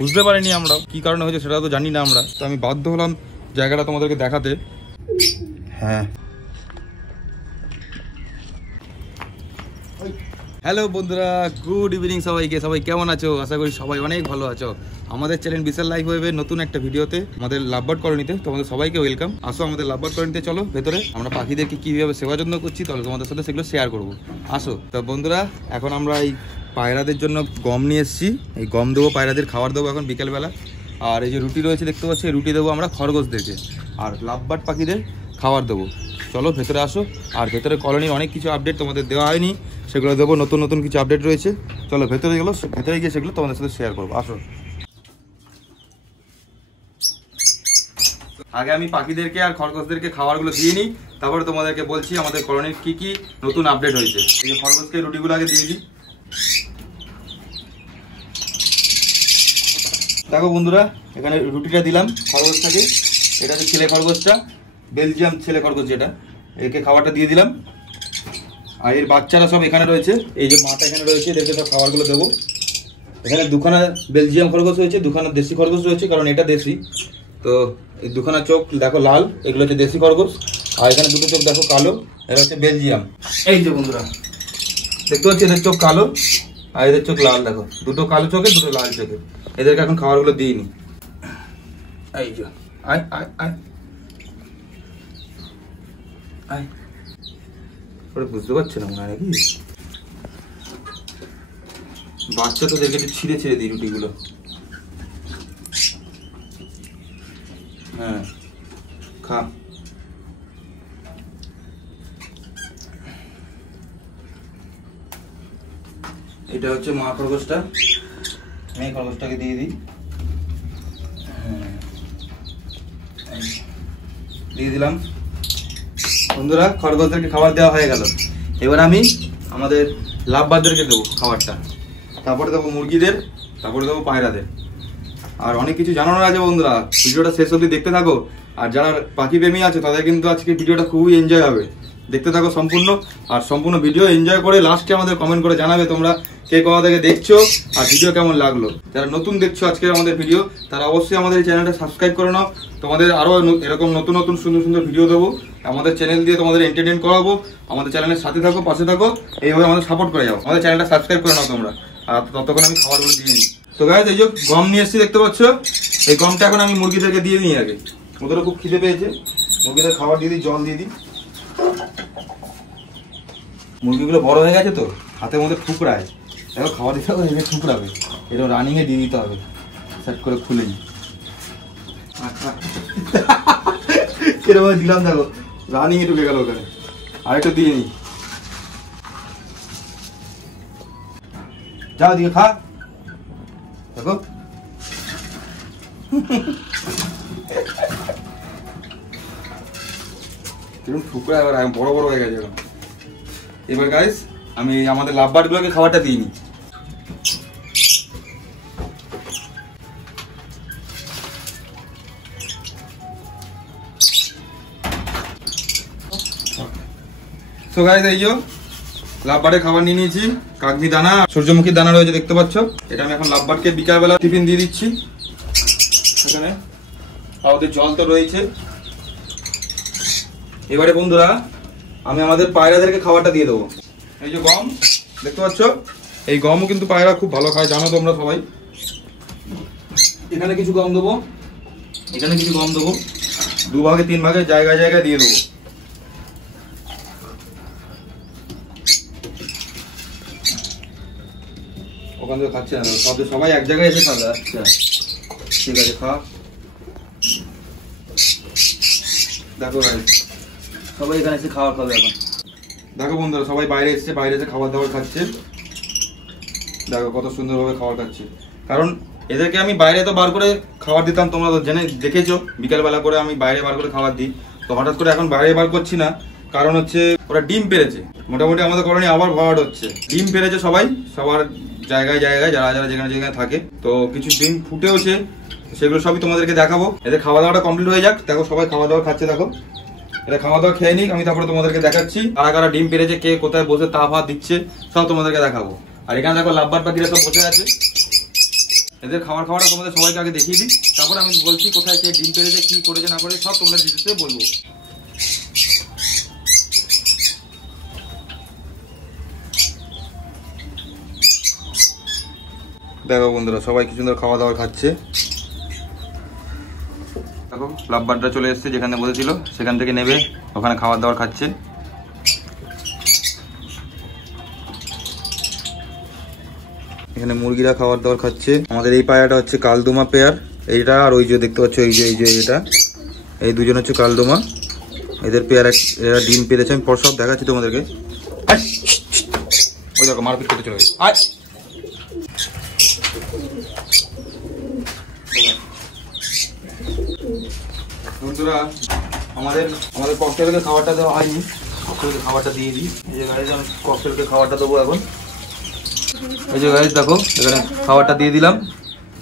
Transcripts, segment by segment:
বুঝতে পারিনি আমরা কি কারণে হয়েছে সেটা তো জানি না আমরা, তো আমি বাধ্য হলাম জায়গাটা তোমাদেরকে দেখাতে। হ্যাঁ, হ্যালো বন্ধুরা, গুড ইভিনিং সবাইকে। সবাই কেমন আছো? আশা করি সবাই অনেক ভালো আছো। আমাদের চ্যানেল বিশাল লাইফ ওয়েভের নতুন একটা ভিডিওতে আমাদের লাভবার্ড কলোনিতে তোমাদের সবাইকে ওয়েলকাম। আসো আমাদের লাভবার্ড কলোনিতে, চলো ভেতরে। আমরা পাখিদেরকে কীভাবে সেবা যত্ন করছি তাহলে তোমাদের সাথে সেগুলো শেয়ার করবো। আসো। তো বন্ধুরা, এখন আমরা এই পায়রাদের জন্য গম নিয়ে এসেছি। এই গম দেবো, পায়রাদের খাবার দেবো এখন বিকেলবেলা। আর এই যে রুটি রয়েছে দেখতে পাচ্ছি, রুটি দেবো আমরা খরগোশদেরকে, আর লাভবার্ড পাখিদের খাবার দেবো। চলো ভেতরে আসো। আর ভেতরে কলোনির অনেক কিছু আপডেট তোমাদের দেওয়া হয়নি, সেগুলো দেবো। নতুন নতুন কিছু আপডেট রয়েছে। চলো ভেতরে গেলো, ভেতরে গিয়ে সেগুলো তোমাদের সাথে শেয়ার করবো। আসো। আগে আমি পাখিদেরকে আর খরগোশদেরকে খাবারগুলো দিয়ে নিই, তারপরে তোমাদেরকে বলছি আমাদের কলোনির কি কি নতুন আপডেট হয়েছে। এই যে খরগোশকে রুটিগুলো আগে দিয়ে দিই। দেখো বন্ধুরা, এখানে রুটিটা দিলাম খরগোশটাকে। এটা হচ্ছে ছেলে খরগোশটা, বেলজিয়াম ছেলে খরগোশ যেটা, একে খাবারটা দিয়ে দিলাম। আর এর বাচ্চারা সব এখানে রয়েছে, এই যে মাটা এখানে রয়েছে, এদেরকে সব খাবারগুলো দেবো। এখানে দুখানা বেলজিয়াম খরগোশ রয়েছে, দুখানা দেশি খরগোশ রয়েছে, কারণ এটা দেশি। তো এই দুখানা চোখ দেখো লাল, এগুলো হচ্ছে দেশি খরগোশ। আর এখানে দুটো চোখ দেখো কালো, এটা হচ্ছে বেলজিয়াম। এই যে বন্ধুরা দেখতে পাচ্ছি, এদের চোখ কালো আর এদের চোখ লাল। দেখো দুটো কালো চোখে, দুটো লাল চোখে। এদেরকে এখন খাবারগুলো দিইনি। এই যে আয় আয় আয় আয়, ওরা বুঝতে পারছে না মনে হয় নাকি? বাচ্চা তো দেখে একটু ছিঁড়ে ছিঁড়ে দিই রুটিগুলো। হ্যাঁ, খা। এটা হচ্ছে মা খরগোশটা, মেয়ে খরগোশটাকে দিয়ে দিই। দিয়ে দিলাম। বন্ধুরা, খরগোশদেরকে খাবার দেওয়া হয়ে গেল। এবার আমি আমাদের লাভবার্ডদেরকে দেবো খাবারটা, তারপরে দেবো মুরগিদের, তারপরে দেবো পায়রাদের। আর অনেক কিছু জানানোর আছে বন্ধুরা, ভিডিওটা শেষ অবধি দেখতে থাকো। আর যারা পাখি প্রেমী আছে তাদের কিন্তু আজকে ভিডিওটা খুবই এনজয় হবে। দেখতে থাকো সম্পূর্ণ। আর সম্পূর্ণ ভিডিও এনজয় করে লাস্টে আমাদের কমেন্ট করে জানাবে তোমরা কে কোথা থেকে দেখছো আর ভিডিও কেমন লাগলো। যারা নতুন দেখছো আজকে আমাদের ভিডিও, তারা অবশ্যই আমাদের এই চ্যানেলটা সাবস্ক্রাইব করে নাও। তোমাদের আরও এরকম নতুন নতুন সুন্দর সুন্দর ভিডিও দেবো, আমাদের চ্যানেল দিয়ে তোমাদের এন্টারটেইন করাবো। আমাদের চ্যানেলের সাথে থাকো, পাশে থাকো, এইভাবে আমাদের সাপোর্ট করে যাও। আমাদের চ্যানেলটা সাবস্ক্রাইব করে নাও তোমরা। আর ততক্ষণ আমি খাবারগুলো দিয়ে নিই। তো গাইস, এই যে গম নিয়ে এসেছি দেখতে পাচ্ছ, এই গমটা এখন আমি মুরগিদেরকে দিয়ে নিই। আগে ওদেরও খুব খিদে পেয়েছে, মুরগিদের খাবার দিয়ে দিই, জল দিয়ে দিই। মুরগিগুলো বড় হয়ে গেছে তো, হাতের মধ্যে ঠুকরায়। দেখো খাবার দিতে হবে, এভাবে ঠুকরাবে। এটা রানিংয়ে দিয়ে দিতে হবে, সেট করে খুলেই। কিরকম দিলাম দেখো, রানিংয়ে ঢুকে গেল ওখানে। আরেকটা দিয়ে নিই। যাও দিকে খা। দেখো কিরকম ঠুকরা, এবার বড় বড় হয়ে গেছে এখন। এবার গাইস, আমি আমাদের লাভবার্ড গুলোকে খাবারটা দিই নি। সো গাইস, এই যে লাভবার্ডের খাবার নিয়ে নিয়েছি। কাগজি দানা, সূর্যমুখী দানা রয়েছে দেখতে পাচ্ছ। এটা আমি এখন লাভবার্ডকে বিকালবেলা টিফিন দিয়ে দিচ্ছি। এখানে ওদের জল তো রয়েছে। এবারে বন্ধুরা, আমি আমাদের পায়রাদেরকে খাবারটা দিয়ে দেবো। এই যে গম দেখতে পাচ্ছ, এই গমও কিন্তু পায়রা খুব ভালো খায়, জানো তোমরা সবাই। এখানে কিছু গম দেবো, এখানে কিছু গম দেবো, 2 ভাগে 3 ভাগে জায়গায় জায়গায় দিয়ে দেবো। ওখান থেকে খাচ্ছে না, সবাই এক জায়গায় এসে খাবে। আচ্ছা ঠিক আছে, খা। দেখো সবাই এখানে এসে খাবার খাবে এখন। দেখো বন্ধুরা, সবাই বাইরে এসছে, বাইরে এসে খাবার দাবার খাচ্ছে। দেখো কত সুন্দরভাবে খাবার খাচ্ছে। কারণ এদেরকে আমি বাইরে তো বার করে খাবার দিতাম, তোমরা তো জেনে দেখেছো, বিকালবেলা করে আমি বাইরে বার করে খাবার দিই। তো হঠাৎ করে এখন বাইরে বার করছি না, কারণ হচ্ছে ওরা ডিম পেরেছে। মোটামুটি আমাদের কলোনি আবার ভরাট হচ্ছে, ডিম পেরেছে সবাই, সবার জায়গায় জায়গায়, যারা যারা যেখানে যেখানে থাকে। তো কিছু ডিম ফুটেওছে, সেগুলো সবই তোমাদেরকে দেখাবো। এদের খাওয়া দাওয়াটা কমপ্লিট হয়ে যাক। দেখো সবাই খাওয়া দাওয়া খাচ্ছে, দেখো এটা খাওয়া দাওয়া খেয়ে নিক, আমি তারপরে তোমাদেরকে দেখাচ্ছি কারা কারা ডিম পেরেছে, কে কোথায় বসে তা ভাত দিচ্ছে, সব তোমাদেরকে দেখাবো। আর এখানে দেখো লাভবার্ড পাখিরা সব বসে আছে। এদের খাবারটা তোমাদের সবাইকে আগে দেখিয়ে দিই, তারপর আমি বলছি কোথায় কে ডিম পেরেছে, কি করেছে না করে সব তোমাদের ডিটেলসে বলবো। দেখো বন্ধুরা সবাই কি সুন্দর খাওয়া দাওয়া খাচ্ছে। দেখো লাভবারটা চলে এসছে, যেখানে বসেছিল সেখান থেকে নেবে, ওখানে খাবার দাবার খাচ্ছে। এখানে মুরগিরা খাবার দাবার খাচ্ছে। আমাদের এই পায়রাটা হচ্ছে কালদমা পেয়ার, এইটা আর ওই যে দেখতে পাচ্ছ এই যে এটা, এই দুজন হচ্ছে কালদমা। এদের পেয়ার এরা ডিম পেরেছে, আমি পর সব দেখাচ্ছি তোমাদেরকে। ওই দেখো মারপিট করতে চলে গেছে। বন্ধুরা আমাদের ককটেলকে খাবারটা দেওয়া হয়নি, ককটেলকে খাবারটা দিয়ে দিই। এই যে গাইজ আমি ককটেলকে খাবারটা দেবো এখন। এই যে গাইজ দেখো এখানে খাবারটা দিয়ে দিলাম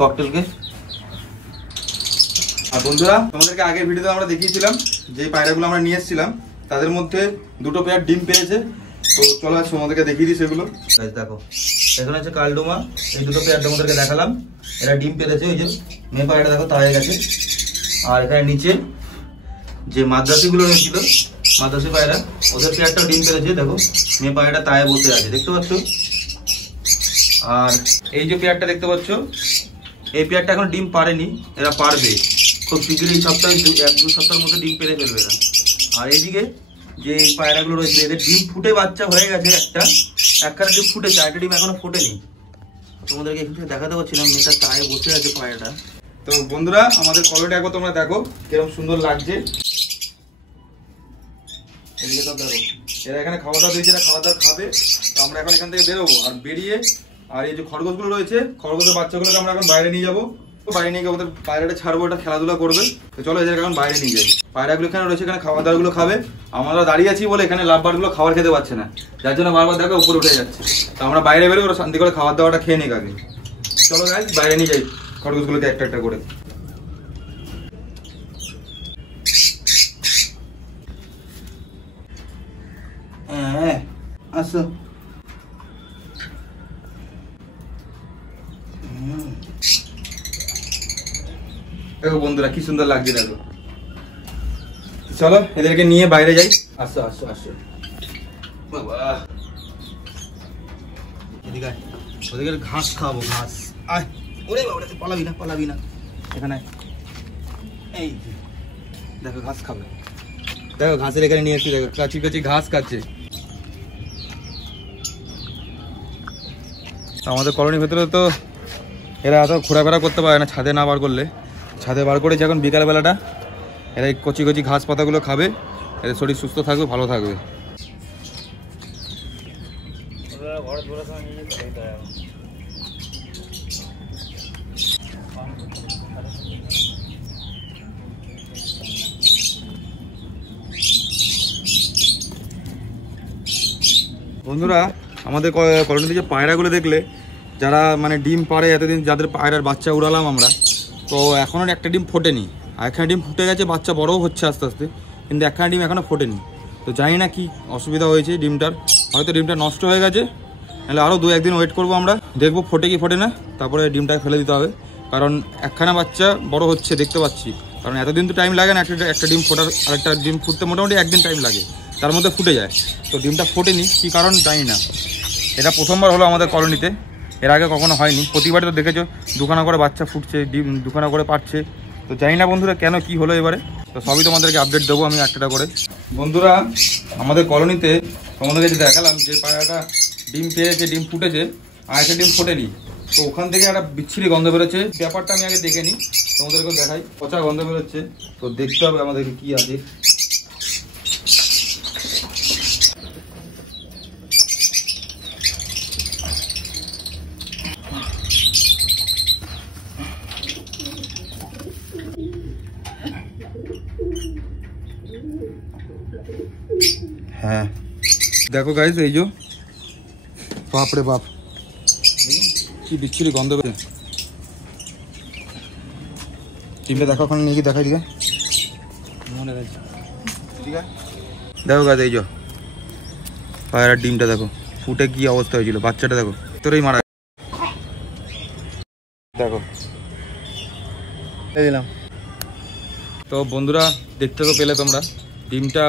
ককটেলকে। আর বন্ধুরা তোমাদেরকে আগের ভিডিওতে আমরা দেখিয়েছিলাম যে পায়রাগুলো আমরা নিয়ে এসেছিলাম, তাদের মধ্যে দুটো পেয়ার ডিম পেরেছে। তো চলো আজ তোমাদেরকে দেখিয়ে দিই সেগুলো। গাইজ দেখো এখানে হচ্ছে কালডোমা, এই দুটো পেয়ার তোমাদেরকে দেখালাম, এরা ডিম পেরেছে। ওই যে মেয়ে পায়রাটা দেখো তা হয়ে গেছে। আর এখানে নিচে যে মাদ্রাসিগুলো রয়েছিল, মাদ্রাসি পায়রা, ওদের পেয়ারটাও ডিম পেরেছে। দেখো মেয়ে পায়রাটা তায়ে বসে আছে, দেখতে পাচ্ছ। আর এই যে পেয়ারটা দেখতে পাচ্ছ, এই পেয়ারটা এখন ডিম পারেনি, এরা পারবে খুব শীঘ্রই, এই সপ্তাহে 1-2 সপ্তাহের মধ্যে ডিম পেরে ফেলবে এরা। আর এইদিকে যে পায়রাগুলো রয়েছে এদের ডিম ফুটে বাচ্চা হয়ে গেছে, একখানা ডিম ফুটেছে, আরেকটা ডিম এখনো ফোটেনি। তোমাদেরকে এখান থেকে দেখাতে পারছিলাম, মেয়েটা তায়ে বসে আছে পায়রাটা। তো বন্ধুরা আমাদের কলোটা একবার তোমরা দেখো কিরকম সুন্দর লাগছে। এদিকে সব দেখো এরা এখানে খাওয়া দাওয়া দিয়েছে, এরা খাওয়া দাওয়া খাবে। তো আমরা এখন এখান থেকে বেরোবো, আর বেরিয়ে আর এই যে খরগোশগুলো রয়েছে, খরগোশের বাচ্চাগুলোকে আমরা এখন বাইরে নিয়ে যাবো। বাইরে নিয়ে গিয়ে ওদের পায়রাটা ছাড়বো, ওটা খেলাধুলা করবে। তো চলো এদের এখন বাইরে নিয়ে যাই। পায়রাগুলো এখানে রয়েছে, এখানে খাওয়া দাওয়াগুলো খাবে। আমরা দাঁড়িয়ে আছি বলে এখানে লাভবারগুলো খাবার খেতে পারছে না, যার জন্য বারবার দেখো উপরে উঠে যাচ্ছে। তো আমরা বাইরে বেরোবো, ওরা শান্তি করে খাবার দাওয়াটা খেয়ে নিক আগে। চলো গাইস বাইরে নিয়ে যাই খরগোশগুলোকে একটা একটা করে। হ্যাঁ আসো। দেখো বন্ধুরা কি সুন্দর লাগছে, দেখো। চলো এদেরকে নিয়ে বাইরে যাই। আসো আসো আসো বাবা, এদিকে ওদিকে ঘাস খাবো, ঘাস। আয় ওরে বাবা, পালাবি না এখানে। এই দেখো ঘাস খাবে, দেখো ঘাসের এখানে নিয়ে এসেছি, দেখো কাচি ঘাস খাচ্ছে। আমাদের কলোনির ভেতরে তো এরা এত ঘোরাফেরা করতে পারে না, ছাদে না বার করলে। ছাদে বার করেছে এখন বিকালবেলাটা, এরা এই কচি ঘাস পাতাগুলো খাবে, এদের শরীর সুস্থ থাকবে, ভালো থাকবে। বন্ধুরা আমাদের কলোনিতে যে পায়রাগুলো দেখলে, যারা মানে ডিম পারে এতদিন, যাদের পায়রার বাচ্চা উড়ালাম আমরা, তো এখনও একটা ডিম ফোটেনি। আর একখানা ডিম ফুটে গেছে, বাচ্চা বড়ও হচ্ছে আস্তে আস্তে, কিন্তু একখানা ডিম এখনও ফোটেনি। তো জানি না কি অসুবিধা হয়েছে ডিমটার, হয়তো ডিমটা নষ্ট হয়ে গেছে। নাহলে আরও 2-1 দিন ওয়েট করবো আমরা, দেখবো ফোটে কি ফোটে না, তারপরে ডিমটাকে ফেলে দিতে হবে। কারণ একখানা বাচ্চা বড় হচ্ছে দেখতে পাচ্ছি, কারণ এতদিন তো টাইম লাগে না একটা ডিম ফোটার, আরেকটা ডিম ফুটতে মোটামুটি 1 দিন টাইম লাগে, তার মধ্যে ফুটে যায়। তো ডিমটা ফোটেনি, কী কারণ জানি না। এটা প্রথমবার হলো আমাদের কলোনিতে, এর আগে কখনো হয়নি। প্রতিবারই তো দেখেছো দুখানা করে বাচ্চা ফুটছে, ডিম দুখানা করে পাচ্ছে। তো জানি না বন্ধুরা কেন কি হলো এবারে, তো সবই তোমাদেরকে আপডেট দেবো আমি একটা করে। বন্ধুরা আমাদের কলোনিতে তোমাদেরকে যে দেখালাম যে পায়রাটা ডিম পেয়েছে, ডিম ফুটেছে, আর একটা ডিম ফোটেনি। তো ওখান থেকে একটা বিচ্ছিরি গন্ধ বেরোচ্ছে, ব্যাপারটা আমি আগে দেখে নিই, তোমাদেরকেও দেখাই। পচা গন্ধ বেরোচ্ছে, তো দেখতে হবে আমাদেরকে কি আছে। হ্যাঁ দেখো গাইজ, এই যে বাপরে বাপ কি বিচ্ছিরি গন্ধ বেরোয়। ডিমটা দেখো ওখানে নিয়ে গিয়ে দেখাই দিকে, মনে গেছে। দেখো গাইজ এই যে পায়রার ডিমটা দেখো ফুটে কি অবস্থা হয়েছিল, বাচ্চাটা দেখো তোরই মারা। দেখো দিলাম। তো বন্ধুরা দেখতে তো পেলে তোমরা, ডিমটা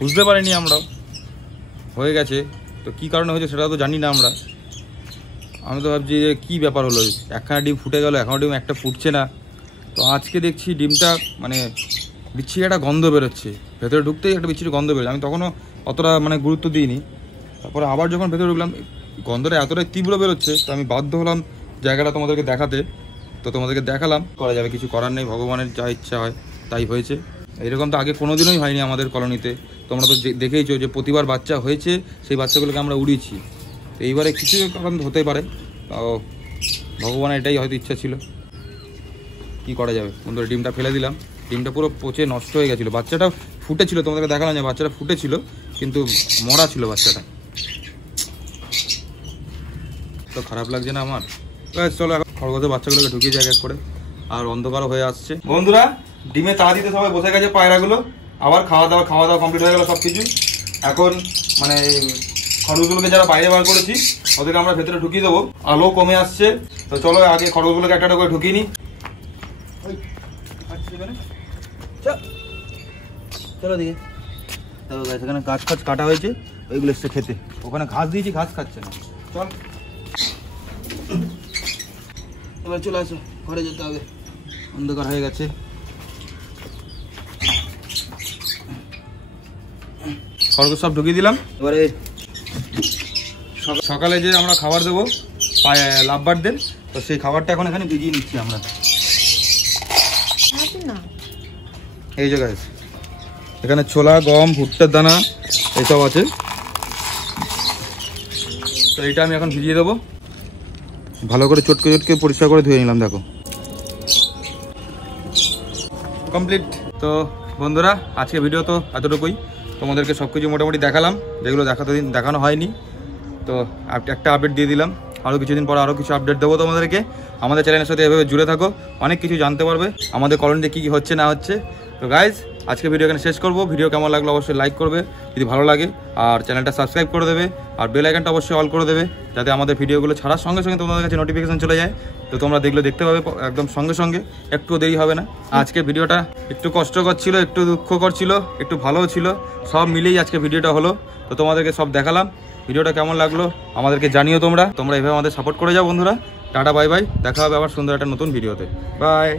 বুঝতে পারিনি আমরাও, হয়ে গেছে। তো কী কারণে হয়েছে সেটা তো জানি না আমরা। আমি তো ভাবছি যে কী ব্যাপার হলো, একখানা ডিম ফুটে গেল, এখনও ডিম একটা ফুটছে না। তো আজকে দেখছি ডিমটা মানে বিচ্ছিরি একটা গন্ধ বেরোচ্ছে, ভেতরে ঢুকতেই একটা বিচ্ছিরি গন্ধ বেরোচ্ছে। আমি তখনও অতটা মানে গুরুত্ব দিইনি। তারপরে আবার যখন ভেতরে ঢুকলাম গন্ধটা এতটাই তীব্র বেরোচ্ছে, তো আমি বাধ্য হলাম জায়গাটা তোমাদেরকে দেখাতে। তো তোমাদেরকে দেখালাম, করা যাবে, কিছু করার নেই, ভগবানের যা ইচ্ছা হয় তাই হয়েছে। এরকম তো আগে কোনোদিনই হয়নি আমাদের কলোনিতে। তোমরা তো দেখেইছো যে প্রতিবার বাচ্চা হয়েছে, সেই বাচ্চাগুলোকে আমরা উড়িয়েছি। তো এইবারে কিছু কারণ হতেই পারে, তাও ভগবানের এটাই হয়তো ইচ্ছা ছিল, কি করা যাবে। বন্ধুরা ডিমটা ফেলে দিলাম, ডিমটা পুরো পচে নষ্ট হয়ে গেছিলো। বাচ্চাটা ফুটেছিল, তোমাদেরকে দেখালাম যে বাচ্চাটা ফুটেছিল, কিন্তু মরা ছিল বাচ্চাটা। তো খারাপ লাগছে না আমার। চলো এখন খরগোশের বাচ্চাগুলোকে ঢুকিয়ে যায় এক করে, আর অন্ধকারও হয়ে আসছে। বন্ধুরা ডিমে তাড়া দিতে সবাই বসে গেছে, পায়রাগুলো আবার খাওয়া দাওয়া কমপ্লিট হয়ে গেল সব কিছু। এখন মানে খরগোশগুলোকে যারা বাইরে বার করেছি ওদেরকে আমরা ভেতরে ঢুকিয়ে দেবো, আলো কমে আসছে। তো চলো আগে খরগোশগুলোকে একটা করে ঢুকিয়ে নিই। চলো দিকে দেখো গাছ, এখানে গাছ ফাছ কাটা হয়েছে, ওইগুলো এসছে খেতে। ওখানে ঘাস দিয়েছি, ঘাস খাচ্ছে না। চল এবার চলে আসো, ঘরে যেতে হবে, অন্ধকার হয়ে গেছে। খরগোশ সব ঢুকিয়ে দিলাম। এবারে সকালে যে আমরা খাবার দেবো লাভবারদের, তো সেই খাবারটা এখন এখানে ভিজিয়ে নিচ্ছি আমরা। এই যে গাছ, এখানে ছোলা, গম, ভুট্টার দানা এইসব আছে। তো এইটা আমি এখন ভিজিয়ে দেবো, ভালো করে চটকে চটকে পরিষ্কার করে ধুয়ে নিলাম। দেখো কমপ্লিট। তো বন্ধুরা আজকে ভিডিও তো এতটুকুই, তোমাদেরকে সব কিছু মোটামুটি দেখালাম, যেগুলো দেখানো হয়নি। তো একটা আপডেট দিয়ে দিলাম, আরও কিছুদিন পর আরও কিছু আপডেট দেবো তোমাদেরকে। আমাদের চ্যানেলের সাথে এভাবে জুড়ে থাকো, অনেক কিছু জানতে পারবে আমাদের কলোনিতে কী কী হচ্ছে না হচ্ছে। তো গাইজ আজকে ভিডিও এখানে শেষ করবো। ভিডিও কেমন লাগলো অবশ্যই লাইক করবে যদি ভালো লাগে, আর চ্যানেলটা সাবস্ক্রাইব করে দেবে, আর বেল আইকনটা অবশ্যই অল করে দেবে, যাতে আমাদের ভিডিওগুলো ছাড়ার সঙ্গে সঙ্গে তোমাদের কাছে নোটিফিকেশন চলে যায়। তো তোমরা দেখতে পাবে একদম সঙ্গে সঙ্গে, একটু দেরি হবে না। আজকে ভিডিওটা একটু কষ্টকর ছিল, একটু দুঃখকর ছিল, একটু ভালোও ছিল, সব মিলেই আজকে ভিডিওটা হলো। তো তোমাদেরকে সব দেখালাম। ভিডিওটা কেমন লাগলো আমাদেরকে জানিও তোমরা এভাবে আমাদের সাপোর্ট করে যাও বন্ধুরা। টাটা বাই বাই, দেখা হবে আবার সুন্দর একটা নতুন ভিডিওতে। বাই।